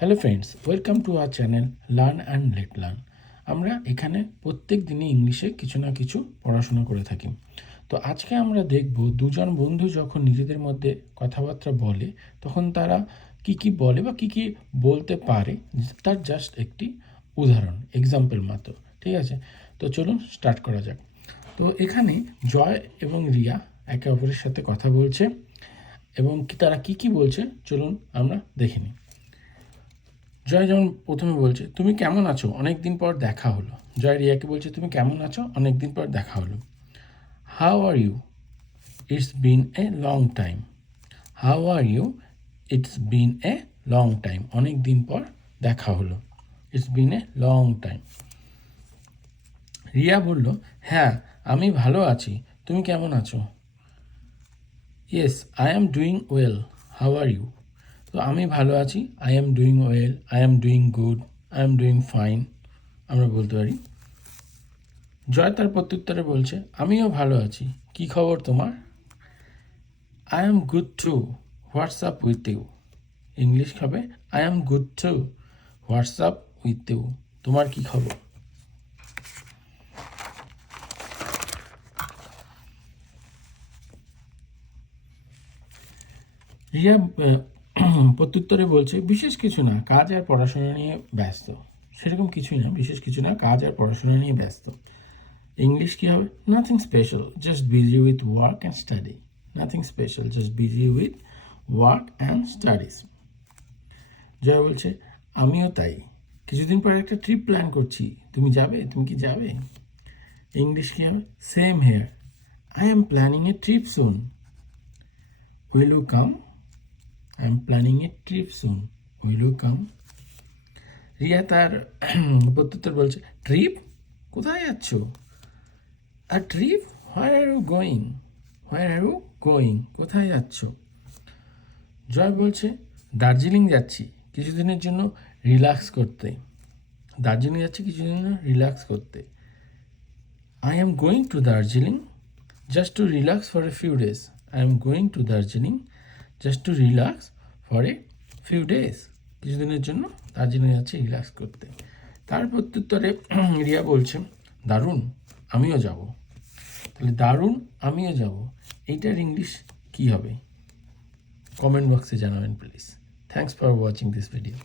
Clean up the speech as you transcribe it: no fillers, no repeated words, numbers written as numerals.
Hello friends, welcome to our channel learn and let learn. আমরা এখানে প্রত্যেক দিনই ইংলিশে কিছু না কিছু পড়াশোনা করে থাকি। তো আজকে আমরা দেখব দুজন বন্ধু যখন নিজেদের মধ্যে কথাবার্তা বলে তখন তারা কি বলে বা কি বলতে পারে, তার জাস্ট একটি উদাহরণ, এক্সাম্পল মাত্র। ঠিক আছে, তো চলুন স্টার্ট করা যাক। তো এখানে জয় এবং রিয়া একে অপরের সাথে কথা বলছে এবং তারা কি বলছে চলুন আমরা দেখে নিই। জয় যেমন প্রথমে বলছে, তুমি কেমন আছো, অনেক দিন পর দেখা হলো। জয় রিয়াকে বলছে, তুমি কেমন আছো, অনেক দিন পর দেখা হলো। How are you, it's been a long time. How are you, it's been a long time. অনেক দিন পর দেখা হলো, it's been a long time. Riya বলল, হ্যাঁ আমি ভালো আছি, তুমি কেমন আছো? Yes I am doing well, how are you. তো আমি ভালো আছি, I am doing well, I am doing good, I am doing fine আমরা বলতে পারি। জয় তার প্রত্যুত্তরে বলছে, আমিও ভালো আছি, কি খবর তোমার? I am good too, what's up with you. English হবে, I am good too, what's up with you. তোমার কি খবর? রিয়া প্রত্যুত্তরে বলছে, বিশেষ কিছু না, কাজ আর পড়াশোনা নিয়ে ব্যস্ত। সেরকম কিছুই না, বিশেষ কিছু না, কাজ আর পড়াশোনা নিয়ে ব্যস্ত। ইংলিশ কী হবে? Nothing special, just busy with work and study. Nothing special, just busy with work and studies. Joy বলছে, আমিও তাই, কিছুদিন পর একটা ট্রিপ প্ল্যান করছি, তুমি যাবে? তুমি কি যাবে? ইংলিশ কী হবে? Same here, I am planning a trip soon. Will you come? I am planning a trip soon, will you come? Riya তার প্রত্যুত্তর বলছে, ট্রিপ? কোথায় যাচ্ছ? আর trip? Where are you going? Where are you going? কোথায় যাচ্ছ? জয় বলছে, দার্জিলিং যাচ্ছি কিছুদিনের জন্য রিল্যাক্স করতে। দার্জিলিং যাচ্ছি কিছুদিনের জন্য রিল্যাক্স করতে। I am going to Darjeeling just to relax for a few days. I am going to Darjeeling just to relax for a few days. কিছুদিনের জন্য দার্জিলিং যাচ্ছি রিল্যাক্স করতে। তার প্রত্যুত্তরে রিয়া বলছে, দারুণ, আমিও যাব। তাহলে দারুণ, আমিও যাব, এইটার ইংলিশ কী হবে? কমেন্ট বক্সে জানাবেন please. Thanks for watching this video.